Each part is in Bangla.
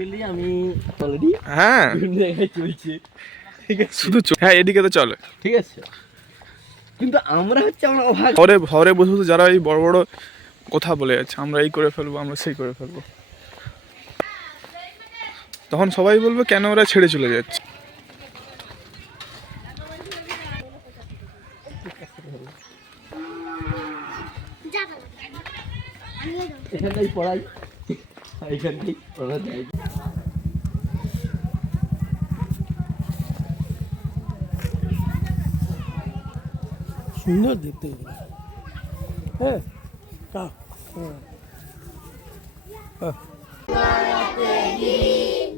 অ্যাকচুয়ালি আমি অলরেডি হ্যাঁ জায়গায় চলছি, ঠিক আছে, শুধু হ্যাঁ এদিকে তো চলে, ঠিক আছে, কিন্তু আমরা অভাগ ঘরে ঘরে বসে বসে যারা এই বড় বড় কথা বলে যাচ্ছে, আমরা এই করে ফেলবো, আমরা সেই করে ফেলবো, তখন সবাই বলবে কেন ওরা ছেড়ে চলে যাচ্ছে। এখানটাই পড়াই, এখানটাই পড়া যায়। সুন্দর দেখতে, হ্যাঁ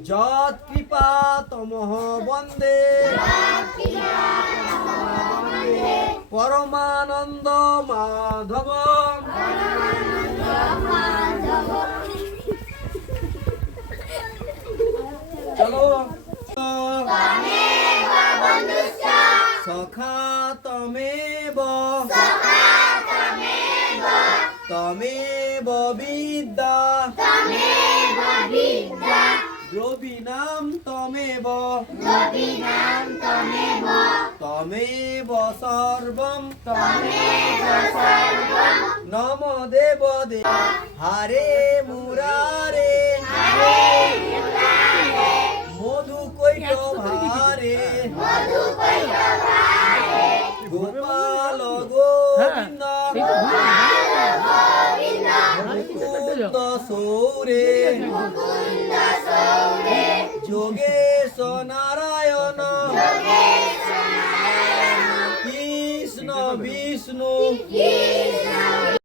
যৎ কৃপা তমহ বন্দে পরমানন্দ মাধব। চলো সখা তমেব তমেব বিদ্যা দ্রবিণাম তমেব তমেব সর্বম নম দেব দেব হরে মুরারে মধু কৈটভারে গোপাল গোবিন্দ মুকুন্দ সৌরে যোগেশ নারায়ণ কৃষ্ণ বিষ্ণু